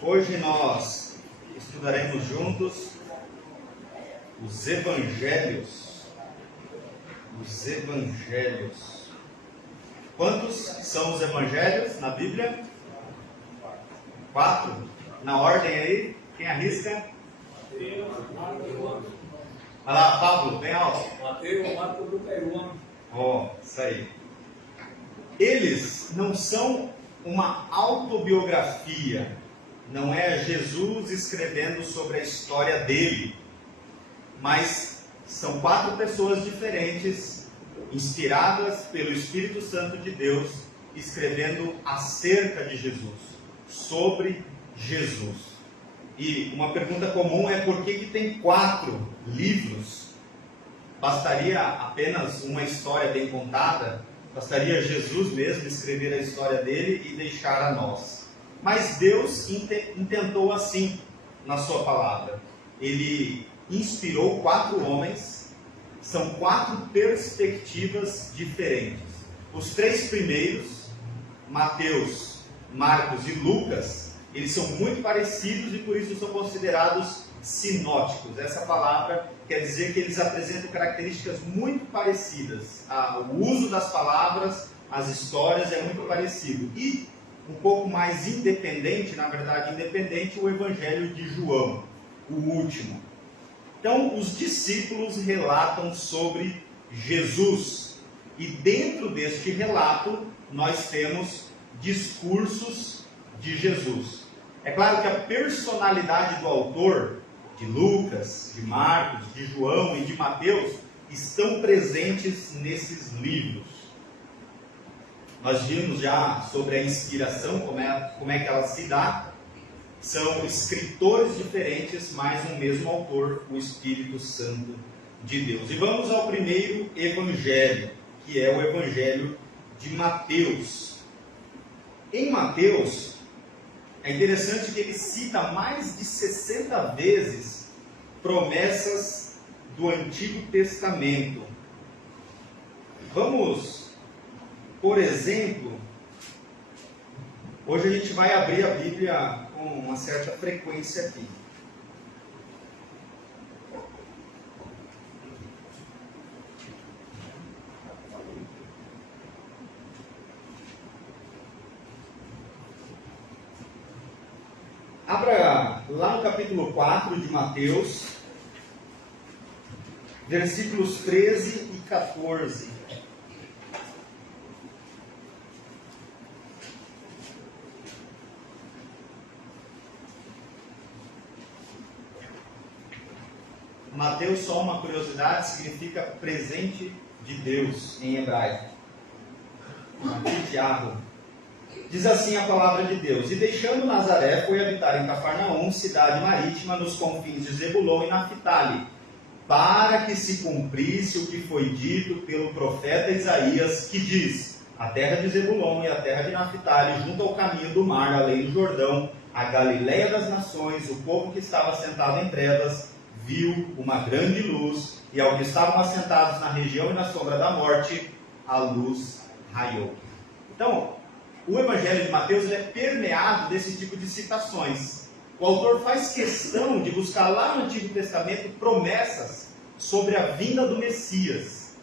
Hoje nós estudaremos juntos os Evangelhos. Os Evangelhos. Quantos são os Evangelhos na Bíblia? 4. Na ordem aí, quem arrisca? Vai lá, Pablo, bem alto. Mateus, Marcos, Lucas e João. Ó, isso aí. Eles não são uma autobiografia. Não é Jesus escrevendo sobre a história dele. Mas são 4 pessoas diferentes, inspiradas pelo Espírito Santo de Deus, escrevendo acerca de Jesus, sobre Jesus. E uma pergunta comum é por que tem 4 livros? Bastaria apenas uma história bem contada? Bastaria Jesus mesmo escrever a história dele e deixar a nós? Mas Deus intentou assim na sua palavra. Ele inspirou 4 homens, são 4 perspectivas diferentes. Os 3 primeiros, Mateus, Marcos e Lucas, eles são muito parecidos e por isso são considerados sinóticos. Essa palavra quer dizer que eles apresentam características muito parecidas. O uso das palavras, as histórias é muito parecido. E um pouco mais independente, na verdade independente, o Evangelho de João, o último. Então, os discípulos relatam sobre Jesus. E dentro deste relato, nós temos discursos de Jesus. É claro que a personalidade do autor, de Lucas, de Marcos, de João e de Mateus, estão presentes nesses livros. Nós vimos já sobre a inspiração, como é que ela se dá. São escritores diferentes, mas um mesmo autor, o Espírito Santo de Deus. E vamos ao primeiro evangelho, que é o Evangelho de Mateus. Em Mateus, é interessante que ele cita mais de 60 vezes promessas do Antigo Testamento. Vamos, por exemplo, hoje a gente vai abrir a Bíblia com uma certa frequência aqui. Abra lá no capítulo 4 de Mateus, versículos 13 e 14. Mateus, só uma curiosidade, significa presente de Deus em hebraico. Diz assim a palavra de Deus: E deixando Nazaré, foi habitar em Cafarnaum, cidade marítima, nos confins de Zebulon e Naphtali, para que se cumprisse o que foi dito pelo profeta Isaías, que diz: A terra de Zebulon e a terra de Naphtali, junto ao caminho do mar, além do Jordão, a Galileia das nações, o povo que estava sentado em trevas, viu uma grande luz, e ao que estavam assentados na região e na sombra da morte, a luz raiou. Então, o Evangelho de Mateus é permeado desse tipo de citações. O autor faz questão de buscar lá no Antigo Testamento promessas sobre a vinda do Messias.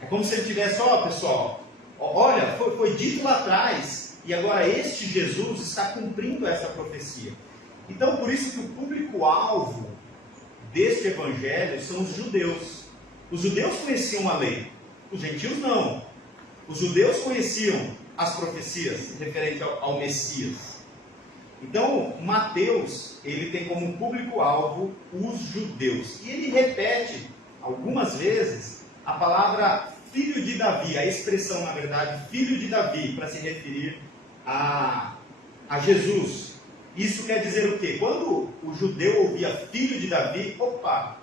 É como se ele tivesse, pessoal, olha, foi dito lá atrás, e agora este Jesus está cumprindo essa profecia. Então, por isso que o público-alvo deste Evangelho são os judeus. Os judeus conheciam a lei, os gentios não. Os judeus conheciam as profecias referentes ao Messias. Então, Mateus, ele tem como público-alvo os judeus. E ele repete, algumas vezes, a palavra filho de Davi, a expressão, na verdade, filho de Davi, para se referir a Jesus. Isso quer dizer o quê? Quando o judeu ouvia filho de Davi,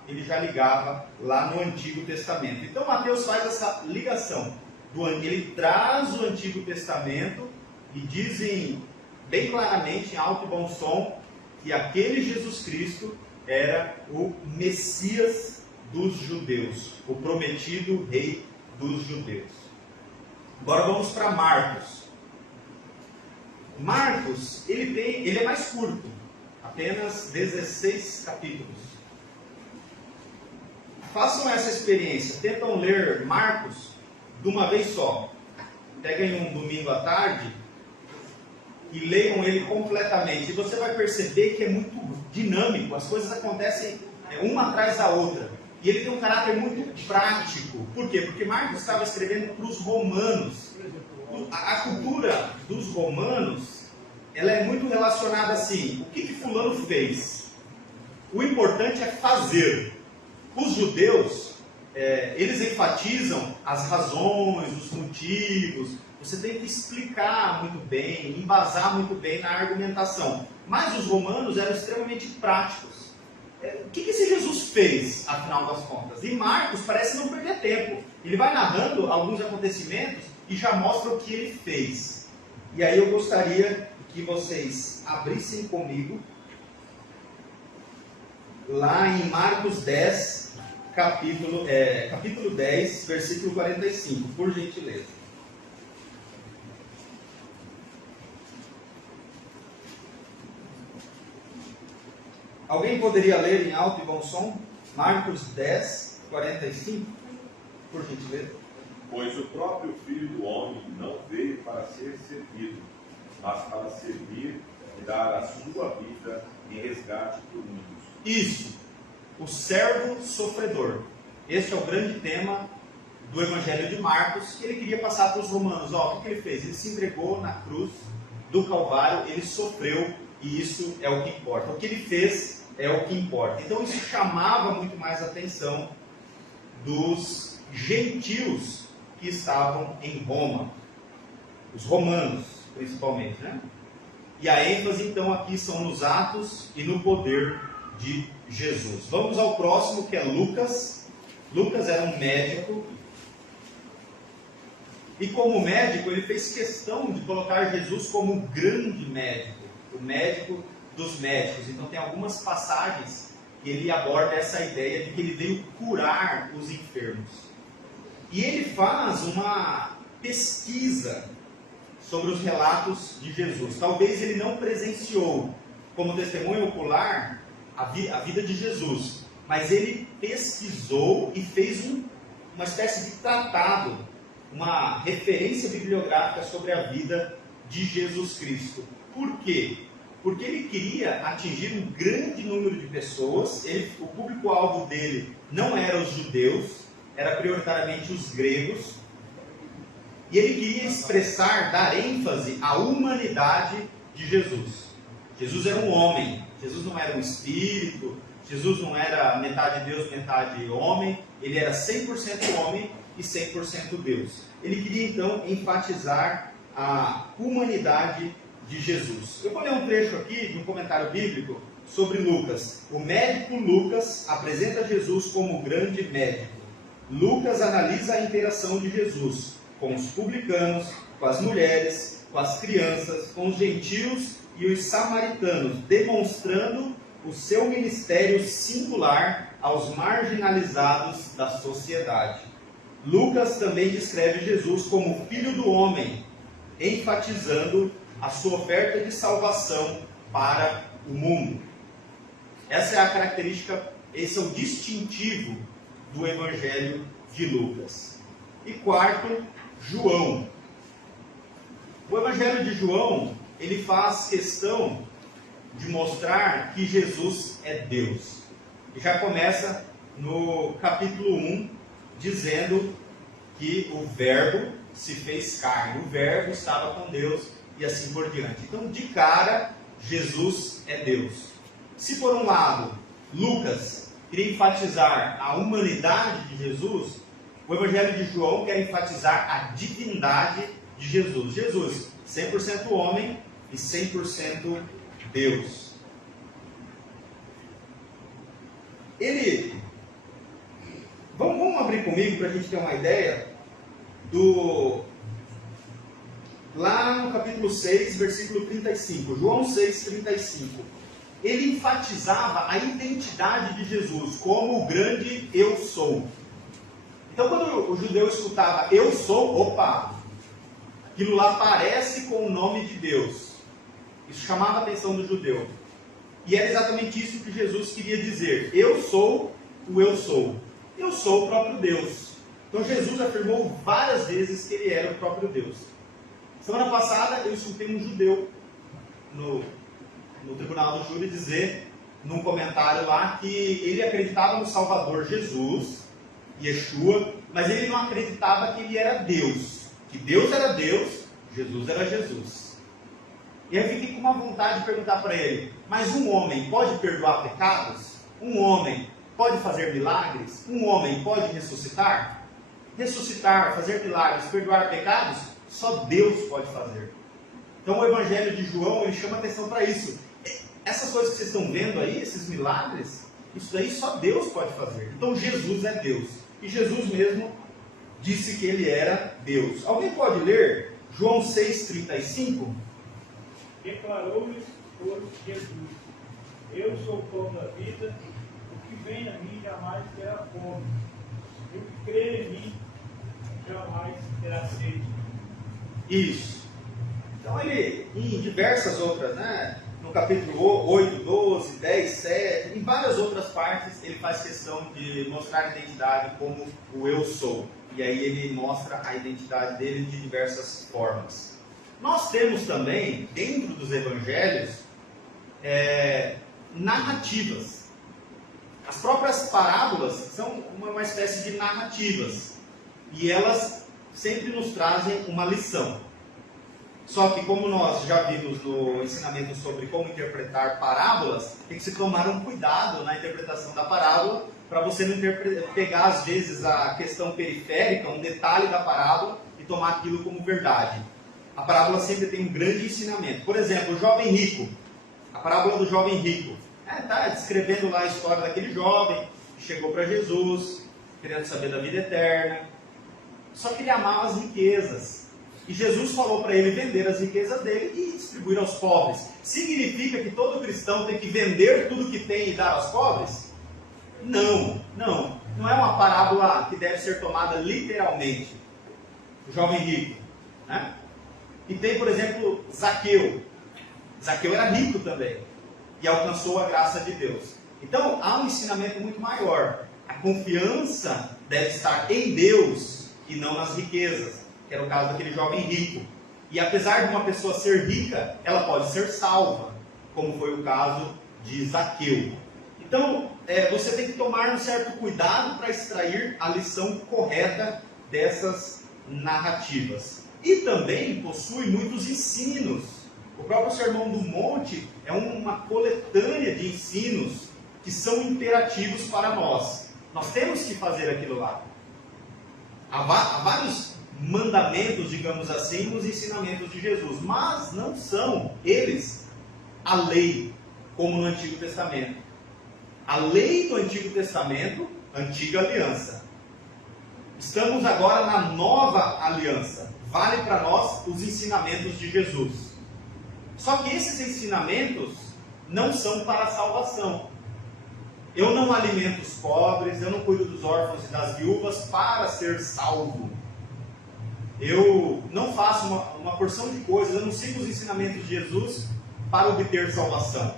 ele já ligava lá no Antigo Testamento. Então, Mateus faz essa ligação. Ele traz o Antigo Testamento e dizem bem claramente, em alto e bom som, que aquele Jesus Cristo era o Messias dos judeus, o prometido rei dos judeus. Agora vamos para Marcos. Marcos, ele é mais curto. apenas 16 capítulos. Façam essa experiência, tentam ler Marcos de uma vez só. Peguem um domingo à tarde e leiam ele completamente. E você vai perceber que é muito dinâmico, as coisas acontecem uma atrás da outra. E ele tem um caráter muito prático. Por quê? Porque Marcos estava escrevendo para os romanos. A cultura dos romanos, ela é muito relacionada assim, o que fulano fez? O importante é fazer. Os judeus, eles enfatizam as razões, os motivos. Você tem que explicar muito bem, embasar muito bem na argumentação. Mas os romanos eram extremamente práticos. O que esse Jesus fez, afinal das contas? E Marcos parece não perder tempo. Ele vai narrando alguns acontecimentos e já mostra o que ele fez. E aí eu gostaria que vocês abrissem comigo lá em Marcos 10, capítulo 10, versículo 45, por gentileza. Alguém poderia ler em alto e bom som? Marcos 10, 45, por gentileza. Pois o próprio Filho do Homem não veio para ser servido, mas para servir e dar a sua vida em resgate por muitos. Isso, o servo sofredor. Este é o grande tema do Evangelho de Marcos, que ele queria passar para os romanos. O que ele fez? Ele se entregou na cruz do Calvário, ele sofreu, e isso é o que importa. O que ele fez é o que importa. Então isso chamava muito mais a atenção dos gentios que estavam em Roma, os romanos principalmente, né? E a ênfase então aqui são nos atos e no poder de Jesus. Vamos ao próximo, que é Lucas. Lucas era um médico, e como médico ele fez questão de colocar Jesus como um grande médico, o médico dos médicos. Então tem algumas passagens que ele aborda essa ideia de que ele veio curar os enfermos. E ele faz uma pesquisa sobre os relatos de Jesus. Talvez ele não presenciou como testemunho ocular a vida de Jesus, mas ele pesquisou e fez uma espécie de tratado, uma referência bibliográfica sobre a vida de Jesus Cristo. Por quê? Porque ele queria atingir um grande número de pessoas. O público-alvo dele não eram os judeus, era prioritariamente os gregos, e ele queria expressar, dar ênfase à humanidade de Jesus. Jesus era um homem, Jesus não era um espírito, Jesus não era metade Deus, metade homem, ele era 100% homem e 100% Deus. Ele queria então enfatizar a humanidade de Jesus. Eu vou ler um trecho aqui de um comentário bíblico sobre Lucas. O médico Lucas apresenta Jesus como o grande médico. Lucas analisa a interação de Jesus com os publicanos, com as mulheres, com as crianças, com os gentios e os samaritanos, demonstrando o seu ministério singular aos marginalizados da sociedade. Lucas também descreve Jesus como filho do homem, enfatizando a sua oferta de salvação para o mundo. Essa é a característica, esse é o distintivo do Evangelho de Lucas. E quarto, João. O Evangelho de João, ele faz questão de mostrar que Jesus é Deus. E já começa no capítulo 1, dizendo que o Verbo se fez carne. O Verbo estava com Deus e assim por diante. Então, de cara, Jesus é Deus. Se por um lado, Lucas queria enfatizar a humanidade de Jesus, o Evangelho de João quer enfatizar a divindade de Jesus. Jesus, 100% homem e 100% Deus. Vamos abrir comigo para a gente ter uma ideia lá no capítulo 6, versículo 35. João 6, 35. Ele enfatizava a identidade de Jesus como o grande eu sou. Então, quando o judeu escutava eu sou, opa, aquilo lá parece com o nome de Deus. Isso chamava a atenção do judeu. E era exatamente isso que Jesus queria dizer. Eu sou o eu sou. Eu sou o próprio Deus. Então Jesus afirmou várias vezes que ele era o próprio Deus. Semana passada eu escutei um judeu no tribunal do júri dizer, num comentário lá, que ele acreditava no Salvador Jesus, Yeshua, mas ele não acreditava que ele era Deus. Que Deus era Deus, Jesus era Jesus. E aí eu fiquei com uma vontade de perguntar para ele, mas um homem pode perdoar pecados? Um homem pode fazer milagres? Um homem pode ressuscitar? Ressuscitar, fazer milagres, perdoar pecados? Só Deus pode fazer. Então o Evangelho de João, ele chama atenção para isso. Essas coisas que vocês estão vendo aí, esses milagres, isso daí só Deus pode fazer. Então Jesus é Deus. E Jesus mesmo disse que ele era Deus. Alguém pode ler João 6,35? Declarou-lhes, pois, Jesus: Eu sou o pão da vida, o que vem a mim jamais terá fome, e o que crê em mim jamais terá sede. Isso. Então ele, em diversas outras, no capítulo 8, 12, 10, 7, em várias outras partes, ele faz questão de mostrar a identidade como o eu sou. E aí ele mostra a identidade dele de diversas formas. Nós temos também, dentro dos evangelhos, narrativas. As próprias parábolas são uma espécie de narrativas. E elas sempre nos trazem uma lição. Só que, como nós já vimos no ensinamento sobre como interpretar parábolas, tem que se tomar um cuidado na interpretação da parábola, para você não pegar, às vezes, a questão periférica, um detalhe da parábola, e tomar aquilo como verdade. A parábola sempre tem um grande ensinamento. Por exemplo, o jovem rico. A parábola do jovem rico. Está descrevendo lá a história daquele jovem que chegou para Jesus, querendo saber da vida eterna. Só que ele amava as riquezas. E Jesus falou para ele vender as riquezas dele e distribuir aos pobres. Significa que todo cristão tem que vender tudo que tem e dar aos pobres? Não. Não é uma parábola que deve ser tomada literalmente. O jovem rico. E tem, por exemplo, Zaqueu. Zaqueu era rico também. E alcançou a graça de Deus. Então, há um ensinamento muito maior. A confiança deve estar em Deus e não nas riquezas. Que era o caso daquele jovem rico. E apesar de uma pessoa ser rica, ela pode ser salva, como foi o caso de Zaqueu. Então, você tem que tomar um certo cuidado para extrair a lição correta dessas narrativas. E também possui muitos ensinos. O próprio Sermão do Monte é uma coletânea de ensinos que são imperativos para nós. Nós temos que fazer aquilo lá. Há vários mandamentos, digamos assim, nos ensinamentos de Jesus, mas não são eles a lei, como no Antigo Testamento. A lei do Antigo Testamento, antiga aliança. Estamos agora na nova aliança. Vale para nós os ensinamentos de Jesus. Só que esses ensinamentos não são para a salvação. Eu não alimento os pobres, eu não cuido dos órfãos e das viúvas para ser salvo. Eu não faço uma porção de coisas, eu não sigo os ensinamentos de Jesus para obter salvação.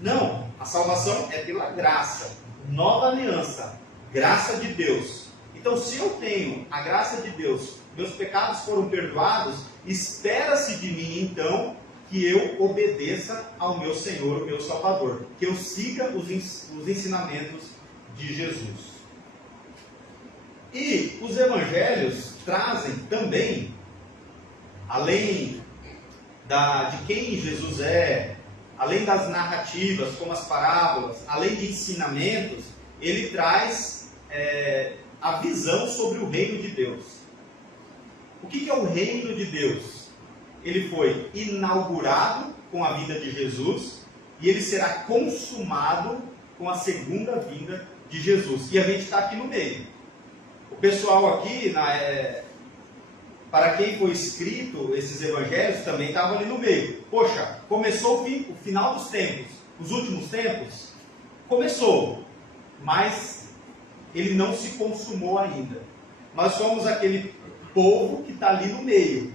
Não, a salvação é pela graça, nova aliança, graça de Deus. Então, se eu tenho a graça de Deus, meus pecados foram perdoados, espera-se de mim, então, que eu obedeça ao meu Senhor, o meu Salvador, que eu siga os ensinamentos de Jesus. E os evangelhos trazem também, além de quem Jesus é, além das narrativas, como as parábolas, além de ensinamentos, ele traz a visão sobre o reino de Deus. O que é o reino de Deus? Ele foi inaugurado com a vinda de Jesus e ele será consumado com a segunda vinda de Jesus. E a gente está aqui no meio. O pessoal aqui, para quem foi escrito esses evangelhos, também estavam ali no meio. Poxa, começou o final dos tempos, os últimos tempos? Começou, mas ele não se consumou ainda. Nós somos aquele povo que está ali no meio.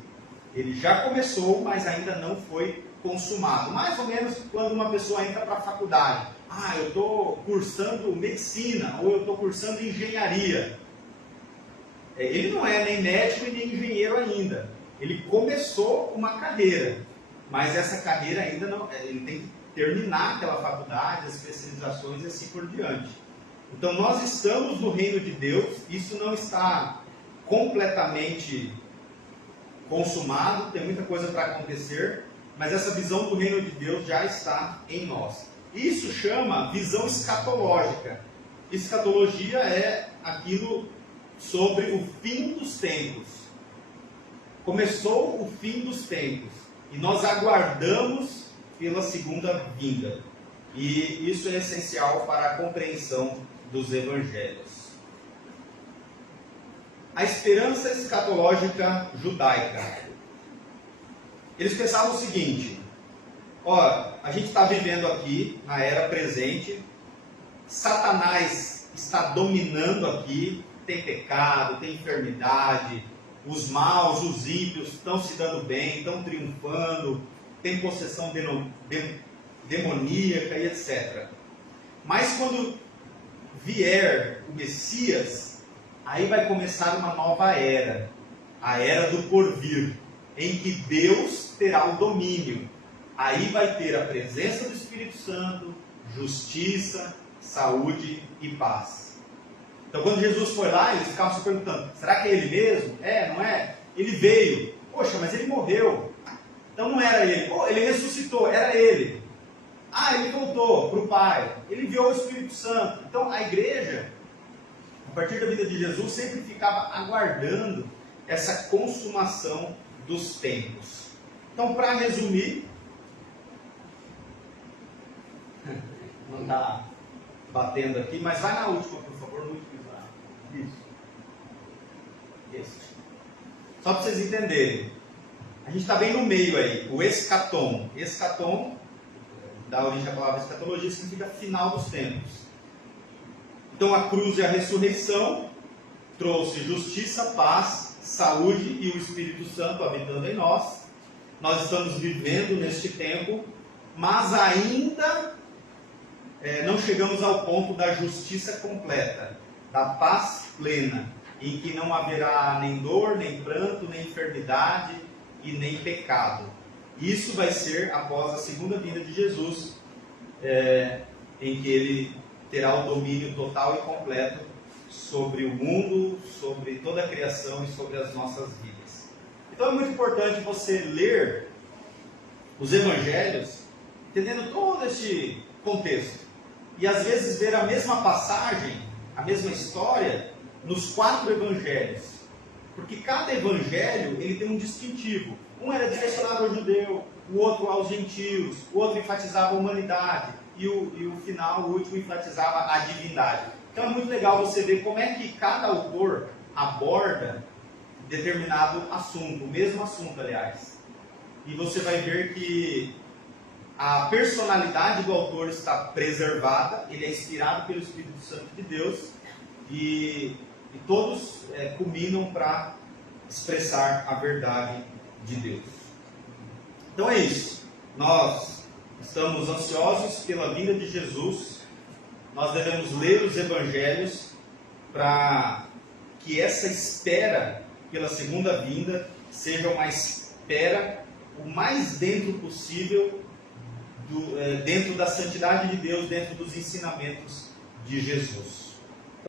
Ele já começou, mas ainda não foi consumado. Mais ou menos quando uma pessoa entra para a faculdade. Ah, eu estou cursando medicina ou eu estou cursando engenharia. Ele não é nem médico e nem engenheiro ainda. Ele começou uma carreira, mas essa carreira ainda não. Ele tem que terminar aquela faculdade, as especializações e assim por diante. Então nós estamos no reino de Deus, isso não está completamente consumado, tem muita coisa para acontecer, mas essa visão do reino de Deus já está em nós. Isso chama visão escatológica. Escatologia é aquilo sobre o fim dos tempos. Começou o fim dos tempos e nós aguardamos pela segunda vinda. E isso é essencial para a compreensão dos evangelhos. A esperança escatológica judaica. Eles pensavam o seguinte: ó, a gente está vivendo aqui na era presente, Satanás está dominando aqui, tem pecado, tem enfermidade, os maus, os ímpios estão se dando bem, estão triunfando, tem possessão demoníaca e etc. Mas quando vier o Messias, aí vai começar uma nova era, a era do porvir, em que Deus terá o domínio. Aí vai ter a presença do Espírito Santo, justiça, saúde e paz. Então quando Jesus foi lá, eles ficavam se perguntando, será que é ele mesmo? É, não é? Ele veio, poxa, mas ele morreu. Então não era ele. Oh, ele ressuscitou, era ele. Ah, ele voltou para o Pai, ele enviou o Espírito Santo. Então a igreja, a partir da vida de Jesus, sempre ficava aguardando essa consumação dos tempos. Então, para resumir, não está batendo aqui, mas vai na última, por favor, no último slide. Isso. Esse. Só para vocês entenderem. A gente está bem no meio aí, o escatom. Escatom, da origem da palavra escatologia, significa final dos tempos. Então a cruz e a ressurreição trouxe justiça, paz, saúde e o Espírito Santo habitando em nós. Nós estamos vivendo neste tempo, mas ainda não chegamos ao ponto da justiça completa, da paz plena, em que não haverá nem dor, nem pranto, nem enfermidade e nem pecado. Isso vai ser após a segunda vinda de Jesus, em que ele terá o domínio total e completo sobre o mundo, sobre toda a criação e sobre as nossas vidas. Então é muito importante você ler os evangelhos, entendendo todo este contexto. E às vezes ver a mesma passagem, a mesma história, nos 4 evangelhos. Porque cada evangelho ele tem um distintivo. Um era direcionado ao judeu, o outro aos gentios, o outro enfatizava a humanidade, e o final, o último, enfatizava a divindade. Então é muito legal você ver como é que cada autor aborda determinado assunto, o mesmo assunto, aliás. E você vai ver que a personalidade do autor está preservada, ele é inspirado pelo Espírito Santo de Deus, e todos culminam para expressar a verdade de Deus. Então é isso. Nós estamos ansiosos pela vinda de Jesus. Nós devemos ler os evangelhos para que essa espera pela segunda vinda seja uma espera o mais dentro possível, dentro da santidade de Deus, dentro dos ensinamentos de Jesus.